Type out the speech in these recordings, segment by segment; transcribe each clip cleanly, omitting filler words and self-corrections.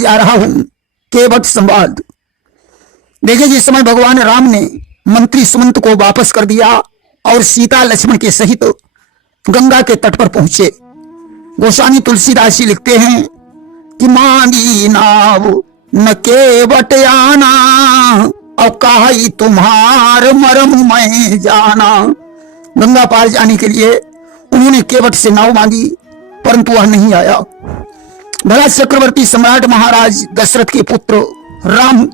जा रहा हूं केवट संवाद। देखिए, जिस समय भगवान राम ने मंत्री सुमंत को वापस कर दिया और सीता लक्ष्मण के सहित गंगा के तट पर पहुंचे, गोस्वामी तुलसीदास जी लिखते हैं कि मांगी नाव न केवट आना और कहा तुम्हार मरम मैं जाना। गंगा पार जाने के लिए उन्होंने केवट से नाव मांगी, परंतु वह नहीं आया। भला चक्रवर्ती सम्राट महाराज दशरथ के पुत्र राम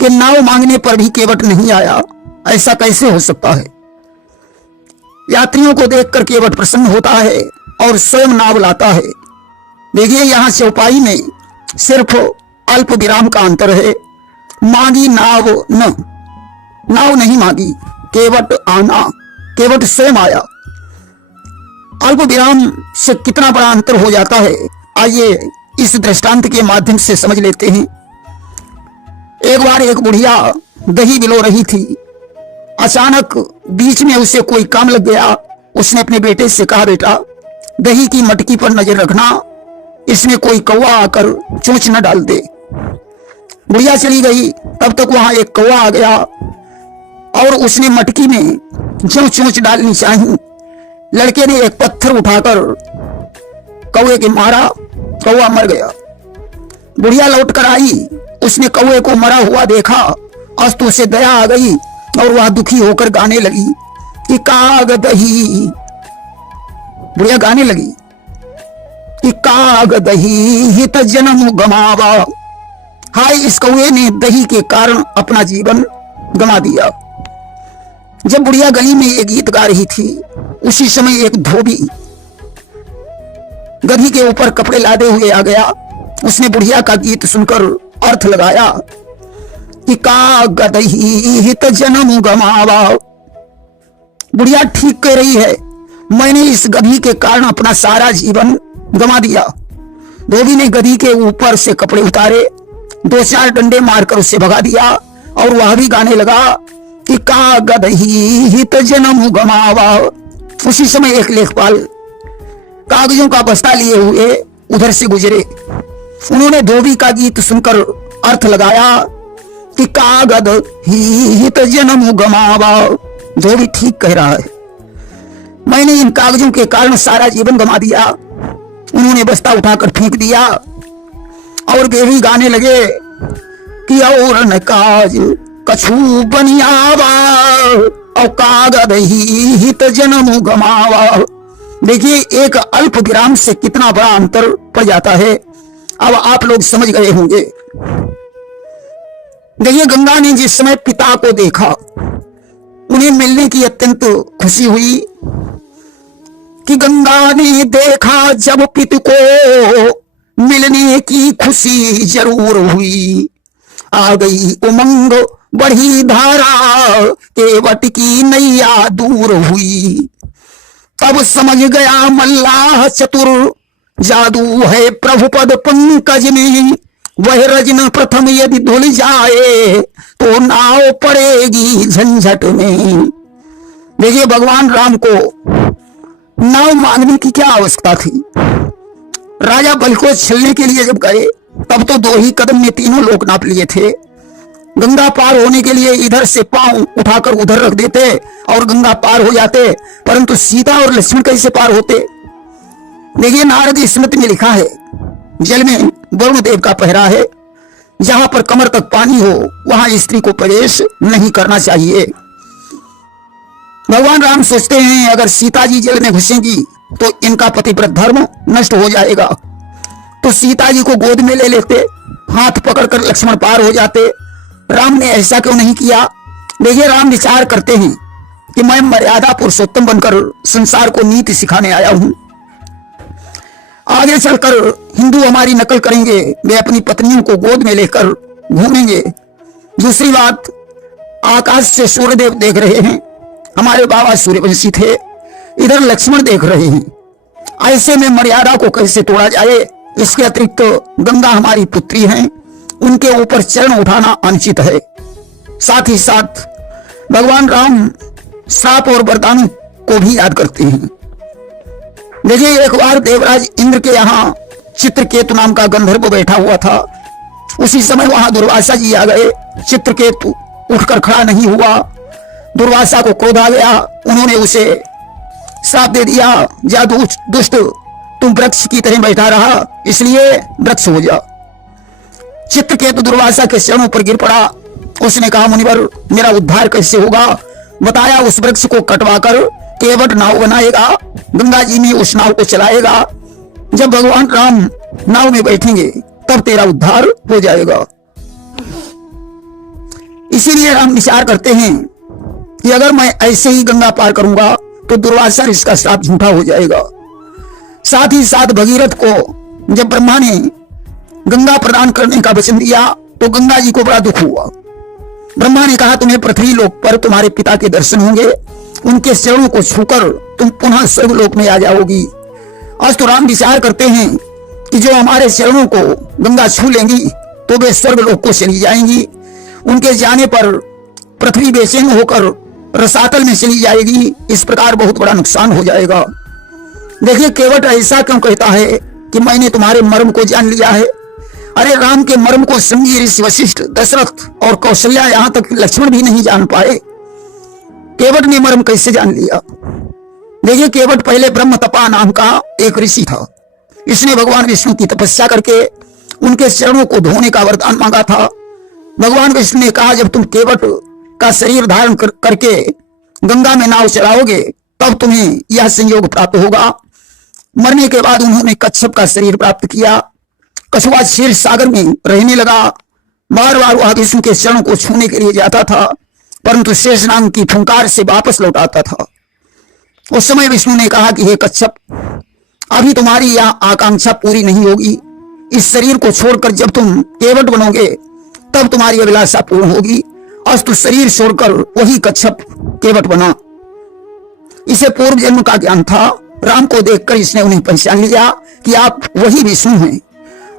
के नाव मांगने पर भी केवट नहीं आया, ऐसा कैसे हो सकता है? यात्रियों को देखकर केवट प्रसन्न होता है और स्वयं नाव लाता है। देखिए, यहां चौपाई में सिर्फ अल्प विराम का अंतर है। मांगी नाव न, नाव नहीं मांगी, केवट आना, केवट स्वयं आया। अल्प विराम से कितना बड़ा अंतर हो जाता है, आइए इस दृष्टांत के माध्यम से समझ लेते हैं। एक बार एक बुढ़िया दही बिलो रही थी। अचानक बीच में उसे कोई काम लग गया। उसने अपने बेटे से कहा, बेटा दही की मटकी पर नजर रखना, इसमें कोई कौवा आकर चोंच न डाल दे। बुढ़िया चली गई, तब तक वहां एक कौवा आ गया और उसने मटकी में जो चोंच डालनी चाहिए, लड़के ने एक पत्थर उठाकर कौवे के मारा, कौवा मर गया। बुढ़िया लौट कर आई, उसने कौवे को मरा हुआ देखा, अस्तु से दया आ गई और वह दुखी होकर गाने लगी कि काग दही। बुढ़िया गाने लगी कि काग दही हित जन्म गमावा। हाय, इस कौवे ने दही के कारण अपना जीवन गमा दिया। जब बुढ़िया गली में एक गीत गा रही थी, उसी समय एक धोबी गधी के ऊपर कपड़े लादे हुए आ गया। उसने बुढ़िया का गीत सुनकर अर्थ लगाया कि का गदही हित जन्म गमावा। बुढ़िया ठीक कह रही है, मैंने इस गधी के कारण अपना सारा जीवन गमा दिया। धोबी ने गधी के ऊपर से कपड़े उतारे, 2-4 डंडे मारकर उसे भगा दिया और वह भी गाने लगा कि का गदही हित जन्म गमावा। उसी समय एक लेखपाल कागजों का बस्ता लिए हुए उधर से गुजरे। उन्होंने धोबी का गीत सुनकर अर्थ लगाया कि कागद ही हित जन्म गमावा। धोबी ठीक कह रहा है, मैंने इन कागजों के कारण सारा जीवन गमा दिया। उन्होंने बस्ता उठाकर फेंक दिया और वे भी गाने लगे कि और न काज कछु बनियावा और कागद ही हित जन्म गमावा। देखिए, एक अल्प विराम से कितना बड़ा अंतर पड़ जाता है। अब आप लोग समझ गए होंगे। देखिए, गंगा ने जिस समय पिता को देखा, उन्हें मिलने की अत्यंत खुशी हुई कि गंगा ने देखा जब पिता को मिलने की खुशी जरूर हुई। आ गई उमंग बढ़ी धारा, केवट की नैया दूर हुई। तब समझ गया मल्लाह चतुर, जादू है प्रभुपद पंकज में। वह रजन प्रथम यदि धुल जाए तो नाव पड़ेगी झंझट में। देखिए, भगवान राम को नाव मांगने की क्या आवश्यकता थी? राजा बल को छलने के लिए जब गए, तब तो 2 ही कदम में तीनों लोक नाप लिए थे। गंगा पार होने के लिए इधर से पांव उठाकर उधर रख देते और गंगा पार हो जाते, परंतु सीता और लक्ष्मण कैसे पार होते? देखिए, नारद स्मृति में लिखा है, जल में वरुण देव का पहरा है। जहां पर कमर तक पानी हो, वहां स्त्री को प्रवेश नहीं करना चाहिए। भगवान राम सोचते हैं, अगर सीता जी जल में घुसेंगी तो इनका पतिव्रत धर्म नष्ट हो जाएगा। तो सीता जी को गोद में ले लेते, हाथ पकड़कर लक्ष्मण पार हो जाते। राम ने ऐसा क्यों नहीं किया? देखिए, राम विचार करते हैं कि मैं मर्यादा पुरुषोत्तम बनकर संसार को नीति सिखाने आया हूं। आगे चलकर हिंदू हमारी नकल करेंगे, वे अपनी पत्नियों को गोद में लेकर घूमेंगे। दूसरी बात, आकाश से सूर्यदेव देख रहे हैं, हमारे बाबा सूर्यवंशी थे, इधर लक्ष्मण देख रहे हैं। ऐसे में मर्यादा को कैसे तोड़ा जाए? इसके अतिरिक्त गंगा हमारी पुत्री हैं, उनके ऊपर चरण उठाना अनुचित है। साथ ही साथ भगवान राम श्राप और वरदानों को भी याद करते हैं। देखिए, एक बार देवराज इंद्र के यहाँ चित्रकेतु नाम का गंधर्व बैठा हुआ था। उसी समय वहां दुर्वासा जी आ गए। चित्रकेतु उठकर खड़ा नहीं हुआ। दुर्वासा को क्रोध आ गया। उन्होंने उसे श्राप दे दिया, जा दुष्ट, तुम वृक्ष की तरह बैठा रहा, इसलिए वृक्ष हो जा। चित्रकेतु दुर्वासा के चरणों पर गिर पड़ा। उसने कहा, मुनिवर, मेरा उद्धार कैसे होगा? बताया, उस वृक्ष को कटवाकर केवट नाव बनाएगा, गंगा जी में उस नाव को चलाएगा। जब भगवान राम नाव में बैठेंगे तब तेरा उद्धार हो जाएगा। इसीलिए राम विचार करते हैं कि अगर मैं ऐसे ही गंगा पार करूंगा तो दुर्वासा इसका श्राप झूठा हो जाएगा। साथ ही साथ भगीरथ को जब ब्रह्मा ने गंगा प्रदान करने का वचन दिया तो गंगा जी को बड़ा दुख हुआ। ब्रह्मा ने कहा, तुम्हें पृथ्वी लोक पर तुम्हारे पिता के दर्शन होंगे, उनके चरणों को छूकर तुम पुनः स्वर्गलोक में आ जाओगी। आज तो राम विचार करते हैं कि जो हमारे चरणों को गंगा छू लेंगी तो वे स्वर्गलोक को चली जाएंगी। उनके जाने पर पृथ्वी बेचैन होकर रसातल में चली जाएगी। इस प्रकार बहुत बड़ा नुकसान हो जाएगा। देखिए, केवट ऐसा क्यों कहता है कि मैंने तुम्हारे मर्म को जान लिया है? अरे राम के मर्म को समझिए ऋषि वशिष्ठ, दशरथ और कौशल्या, यहां तक लक्ष्मण भी नहीं जान पाए। केवट ने मर्म कैसे जान लिया? देखिए, केवट पहले ब्रह्मतपा नाम का एक ऋषि था। इसने भगवान विष्णु की तपस्या करके उनके चरणों को धोने का वरदान मांगा था। भगवान विष्णु ने कहा, जब तुम केवट का शरीर धारण करके गंगा में नाव चलाओगे तब तुम्हें यह संयोग प्राप्त होगा। मरने के बाद उन्होंने कच्छप का शरीर प्राप्त किया। कछुआ क्षीर सागर में रहने लगा। बार बार वह विष्णु के चरणों को छूने के लिए जाता था, परंतु शेषनाग की फुंकार से वापस लौट आता था। उस समय विष्णु ने कहा कि हे कच्छप, अभी तुम्हारी यह आकांक्षा पूरी नहीं होगी। इस शरीर को छोड़कर जब तुम केवट बनोगे तब तुम्हारी अभिलाषा पूर्ण होगी। अस्तु, शरीर छोड़कर वही कच्छप केवट बना। इसे पूर्व जन्म का ज्ञान था। राम को देखकर इसने उन्हें पहचान लिया कि आप वही विष्णु हैं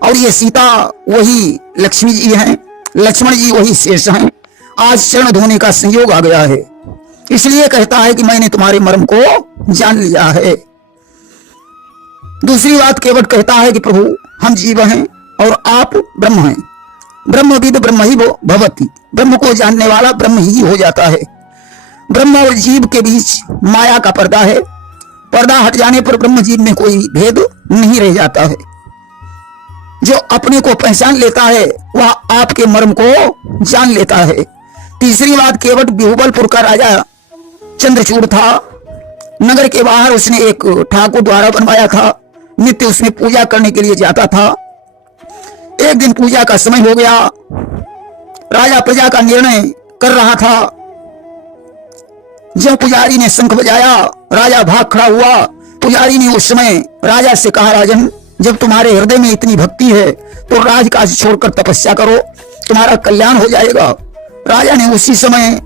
और ये सीता वही लक्ष्मी जी हैं, लक्ष्मण जी वही शेष हैं। आज चरण धोने का संयोग आ गया है, इसलिए कहता है कि मैंने तुम्हारे मर्म को जान लिया है। दूसरी बात, केवट कहता है कि प्रभु, हम जीव हैं और आप ब्रह्म हैं। ब्रह्मविद ब्रह्म ही भवति, ब्रह्म को जानने वाला ब्रह्म ही हो जाता है। ब्रह्म और जीव के बीच माया का पर्दा है। पर्दा हट जाने पर ब्रह्म जीव में कोई भेद नहीं रह जाता है। जो अपने को पहचान लेता है वह आपके मर्म को जान लेता है। तीसरी बात, केवट बिहुबलपुर का राजा चंद्रचूड़ था। नगर के बाहर उसने एक ठाकुर द्वारा बनवाया था। नित्य उसमें पूजा करने के लिए जाता था। एक दिन पूजा का समय हो गया। राजा प्रजा का निर्णय कर रहा था। जब पुजारी ने शंख बजाया, राजा भाग खड़ा हुआ। पुजारी ने उस समय राजा से कहा, राजन, जब तुम्हारे हृदय में इतनी भक्ति है तो राजकाज छोड़कर तपस्या करो, तुम्हारा कल्याण हो जाएगा। राजा ने उसी समय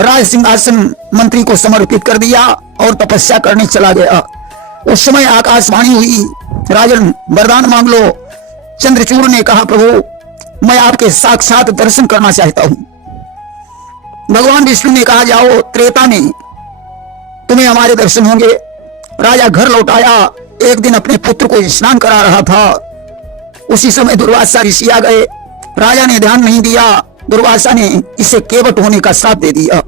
राज सिंहासन मंत्री को समर्पित कर दिया और तपस्या करने चला गया। उस समय आकाशवाणी हुई, राजन वरदान मांग लो। चंद्रचूड़ ने कहा, प्रभु, मैं आपके साक्षात दर्शन करना चाहता हूं। भगवान विष्णु ने कहा, जाओ, त्रेता में तुम्हें हमारे दर्शन होंगे। राजा घर लौट आया। एक दिन अपने पुत्र को स्नान करा रहा था। उसी समय दुर्वासा ऋषि आ गए। राजा ने ध्यान नहीं दिया। दुर्वासा ने इसे केवट होने का श्राप दे दिया।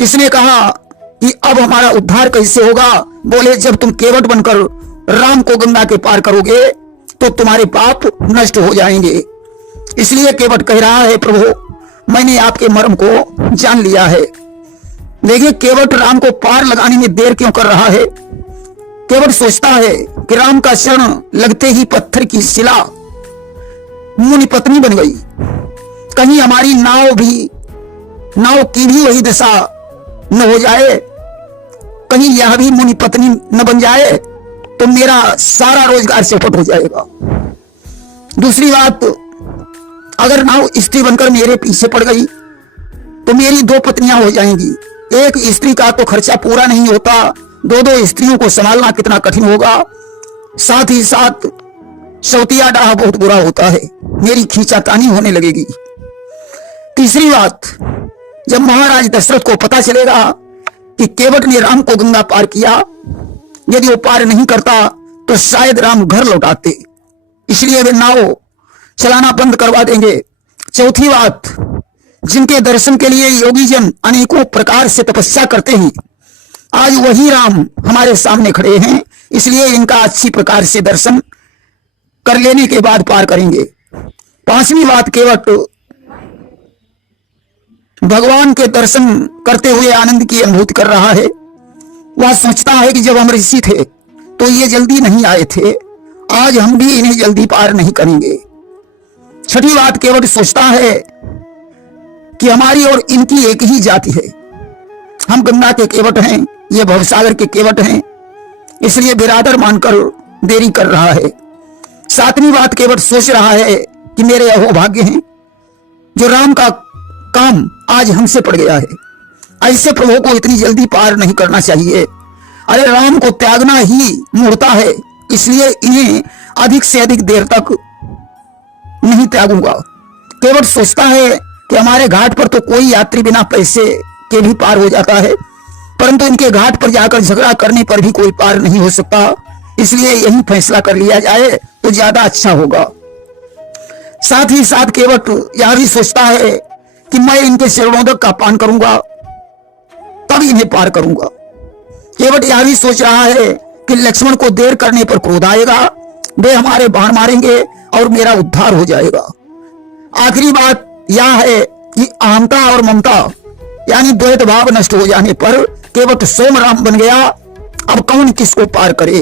इसने कहा कि अब हमारा उद्धार कैसे होगा? बोले, जब तुम केवट बनकर राम को गंगा के पार करोगे तो तुम्हारे पाप नष्ट हो जाएंगे। इसलिए केवट कह रहा है, प्रभु, मैंने आपके मर्म को जान लिया है। देखिए, केवट राम को पार लगाने में देर क्यों कर रहा है? केवट सोचता है कि राम का चरण लगते ही पत्थर की शिला मुनि पत्नी बन गई। कहीं हमारी नाव की भी वही दशा न हो जाए, कहीं यह भी मुनि पत्नी न बन जाए तो मेरा सारा रोजगार चौपट हो जाएगा। दूसरी बात, अगर नाव स्त्री बनकर मेरे पीछे पड़ गई तो मेरी दो पत्नियां हो जाएंगी। एक स्त्री का तो खर्चा पूरा नहीं होता, दो स्त्रियों को संभालना कितना कठिन होगा। साथ ही साथ सौतिया डाह बहुत बुरा होता है, मेरी खींचातानी होने लगेगी। तीसरी बात, जब महाराज दशरथ को पता चलेगा कि केवट ने राम को गंगा पार किया, यदि वो पार नहीं करता तो शायद राम घर लौटाते, इसलिए वे नाव चलाना बंद करवा देंगे। चौथी बात, जिनके दर्शन के लिए योगी जन अनेकों प्रकार से तपस्या करते हैं, आज वही राम हमारे सामने खड़े हैं, इसलिए इनका अच्छी प्रकार से दर्शन कर लेने के बाद पार करेंगे। पांचवी बात, केवट भगवान के दर्शन करते हुए आनंद की अनुभूति कर रहा है। वह सोचता है कि जब हम ऋषि थे तो ये जल्दी नहीं आए थे, आज हम भी इन्हें जल्दी पार नहीं करेंगे। छठी बात, केवट सोचता है कि हमारी और इनकी एक ही जाति है, हम गंगा के केवट हैं, ये भवसागर के केवट हैं, इसलिए बिरादर मानकर देरी कर रहा है। सातवीं बात, केवट सोच रहा है कि मेरे अहोभाग्य हैं जो राम का काम आज हमसे पड़ गया है, ऐसे प्रभु को इतनी जल्दी पार नहीं करना चाहिए। अरे राम को त्यागना ही मूर्खता है, इसलिए इन्हें अधिक से अधिक देर तक नहीं त्यागूंगा। केवट सोचता है कि हमारे घाट पर तो कोई यात्री बिना पैसे के भी पार हो जाता है, परंतु इनके घाट पर जाकर झगड़ा करने पर भी कोई पार नहीं हो सकता, इसलिए यही फैसला कर लिया जाए तो ज्यादा अच्छा होगा। साथ ही साथ केवट यह भी सोचता है कि मैं इनके चरणोदक का पान करूंगा तब इन्हें पार करूंगा। केवट यह भी सोच रहा है कि लक्ष्मण को देर करने पर क्रोध आएगा, वे हमारे बाण मारेंगे और मेरा उद्धार हो जाएगा। आखिरी बात यह है कि अहंता और ममता यानी द्वैत भाव नष्ट हो जाने पर केवट स्वयं राम बन गया। अब कौन किसको पार करे?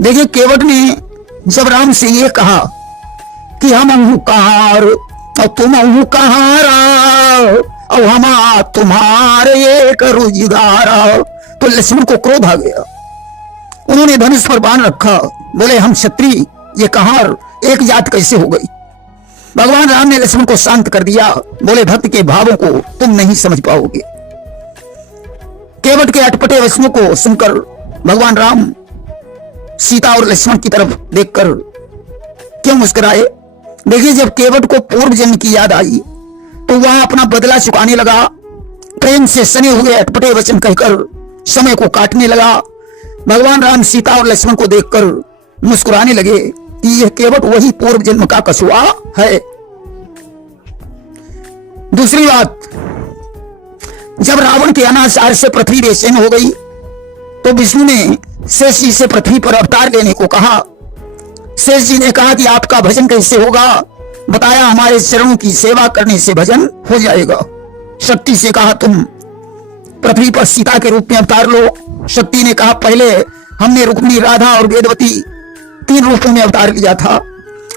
देखिए, केवट ने जब राम से ये कहा कि हम अहंकार और तुम अहंकारा और हम तुम्हारे एक रोजगार, तो लक्ष्मण को क्रोध आ गया। उन्होंने धनुष पर बाण रखा, बोले हम क्षत्रिय, ये कहार एक जात कैसे हो गई? भगवान राम ने लक्ष्मण को शांत कर दिया, बोले भक्त के भावों को तुम नहीं समझ पाओगे। केवट के अटपटे वचनों को सुनकर भगवान राम सीता और लक्ष्मण की तरफ देखकर क्यों मुस्कुराए? देखिए, जब केवट को पूर्व जन्म की याद आई तो वह अपना बदला चुकाने लगा, प्रेम से सने हुए अटपटे वचन कहकर समय को काटने लगा। भगवान राम सीता और लक्ष्मण को देखकर मुस्कुराने लगे कि यह केवट वही पूर्व जन्म का कछुआ है। दूसरी बात, जब रावण के अनाचार से पृथ्वी बेचैन हो गई तो विष्णु ने शेष जी से पृथ्वी पर अवतार लेने को कहा। शेष जी ने कहा कि आपका भजन कैसे होगा? बताया हमारे चरणों की सेवा करने से भजन हो जाएगा। शक्ति से कहा तुम पृथ्वी पर सीता के रूप में अवतार लो। शक्ति ने कहा पहले हमने रुक्मिणी, राधा और वेदवती 3 रूपों में अवतार लिया था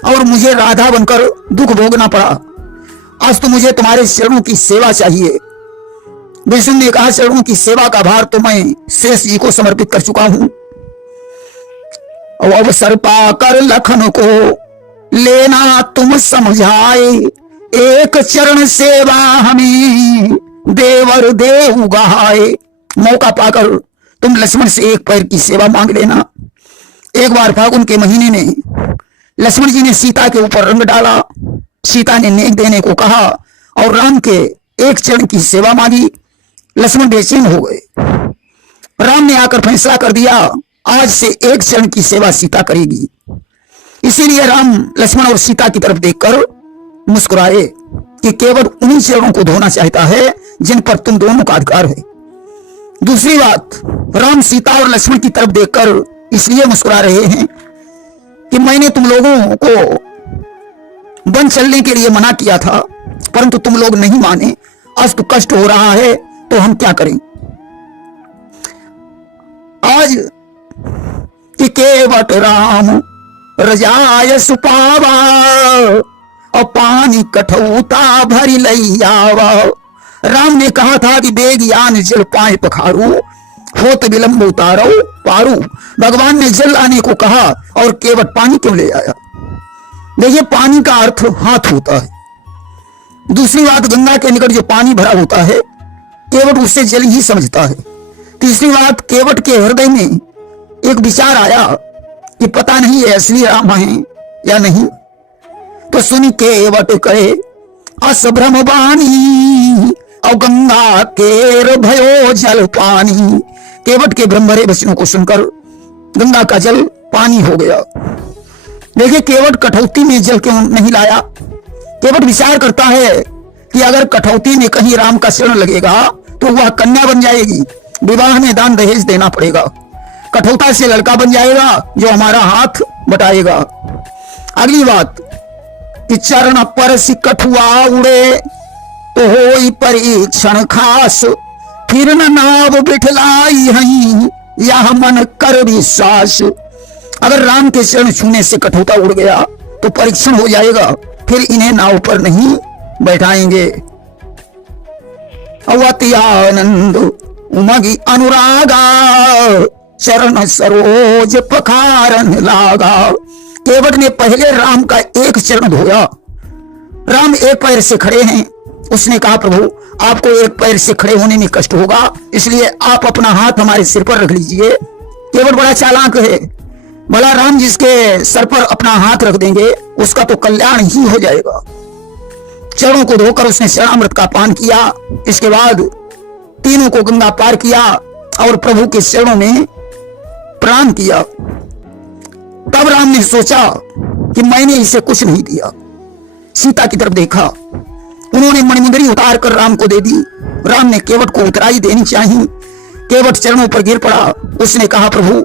और मुझे राधा बनकर दुख भोगना पड़ा, आज तो मुझे तुम्हारे चरणों की सेवा चाहिए। विष्णु ने कहा चरणों की सेवा का भार तो मैं शेष जी को समर्पित कर चुका हूं। और अवसर पाकर लखन को लेना तुम समझाए, एक चरण सेवा हमें देवर देव गहाए। मौका पाकर तुम लक्ष्मण से एक पैर की सेवा मांग लेना। एक बार फागुन के महीने में लक्ष्मण जी ने सीता के ऊपर रंग डाला, सीता ने नेक देने को कहा और राम के एक चरण की सेवा मांगी। लक्ष्मण बेचैन हो गए। राम ने आकर फैसला कर दिया आज से एक चरण की सेवा सीता करेगी। इसीलिए राम लक्ष्मण और सीता की तरफ देखकर मुस्कुराए कि केवल उन्हीं चरणों को धोना चाहता है जिन पर तुम दोनों का अधिकार है। दूसरी बात, राम सीता और लक्ष्मण की तरफ देखकर इसलिए मुस्कुरा रहे हैं कि मैंने तुम लोगों को वन चलने के लिए मना किया था परंतु तुम लोग नहीं माने, आज तो कष्ट हो रहा है तो हम क्या करें। आज कि केवट राम रजाय सुपावा और पानी कठौता भरी लैयावा। राम ने कहा था कि बेगियान जल पाए पखारू, होत विलंब उतारो पारू। भगवान ने जल आने को कहा और केवट पानी क्यों ले आया? देखिए, पानी का अर्थ हाथ होता है। दूसरी बात, गंगा के निकट जो पानी भरा होता है केवट उससे जल ही समझता है। तीसरी बात, केवट के हृदय में एक विचार आया कि पता नहीं ये असली राम है या नहीं। तो सुनी केवट कहे असभ्रम बानी और गंगा केर भयो जल पानी। केवट के ब्रह्म भरे वचनों को सुनकर गंगा का जल पानी हो गया। देखिए केवट कठौती में जल क्यों नहीं लाया? केवट विचार करता है कि अगर कठौती में कहीं राम का शरण लगेगा तो वह कन्या बन जाएगी, विवाह में दान दहेज देना पड़ेगा, कठौता से लड़का बन जाएगा जो हमारा हाथ बटाएगा। अगली बात कि चरण पर कठुआ उड़े तो होई परीक्षण खास, फिर न नाव बिठलाई हई यह मन कर विश्वास। अगर राम के चरण छूने से कठौता उड़ गया तो परीक्षण हो जाएगा, फिर इन्हें नाव पर नहीं बैठाएंगे। अवति आनंद उमगी अनुरागा, चरण सरोज पखारन लागा। केवट ने पहले राम का एक चरण धोया। राम एक पैर से खड़े हैं। उसने कहा प्रभु आपको एक पैर से खड़े होने में कष्ट होगा, इसलिए आप अपना हाथ हमारे सिर पर रख लीजिए। केवट बड़ा चालाक है। भला राम जिसके सर पर अपना हाथ रख देंगे उसका तो कल्याण ही हो जाएगा। चरणों को धोकर उसने चरणामृत का पान किया। इसके बाद तीनों को गंगा पार किया और प्रभु के चरणों में प्रणाम किया। तब राम ने सोचा कि मैंने इसे कुछ नहीं दिया। सीता की तरफ देखा, उन्होंने मणिमुंदरी उतार कर राम को दे दी। राम ने केवट को उतराई देनी चाहिए। केवट चरणों पर गिर पड़ा। उसने कहा प्रभु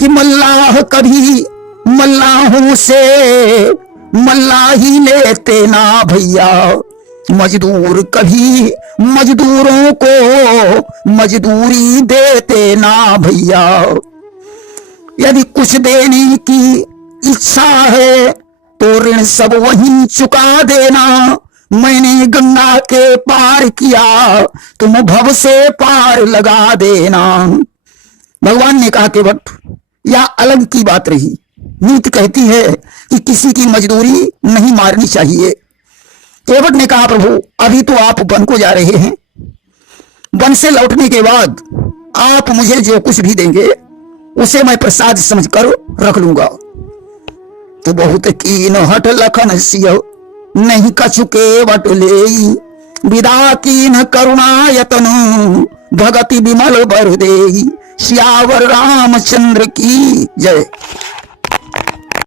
कि मल्लाह कभी मल्लाहों से मल्लाही लेते ना भैया, मजदूर कभी मजदूरों को मजदूरी देते ना भैया। यदि कुछ देने की इच्छा है तो ऋण सब वहीं चुका देना। मैंने गंगा के पार किया, तुम भव से पार लगा देना। भगवान ने कहा केवट यह अलग की बात रही। नीति कहती है कि किसी की मजदूरी नहीं मारनी चाहिए। केवट ने कहा प्रभु अभी तो आप वन को जा रहे हैं, वन से लौटने के बाद आप मुझे जो कुछ भी देंगे उसे मैं प्रसाद समझकर रख लूंगा। तो बहुत कीन हट लखन सिय नहीं कछु केवट लेई, विदा कीन करुणायतन भगति विमल बर देई। सियावर रामचंद्र की जय।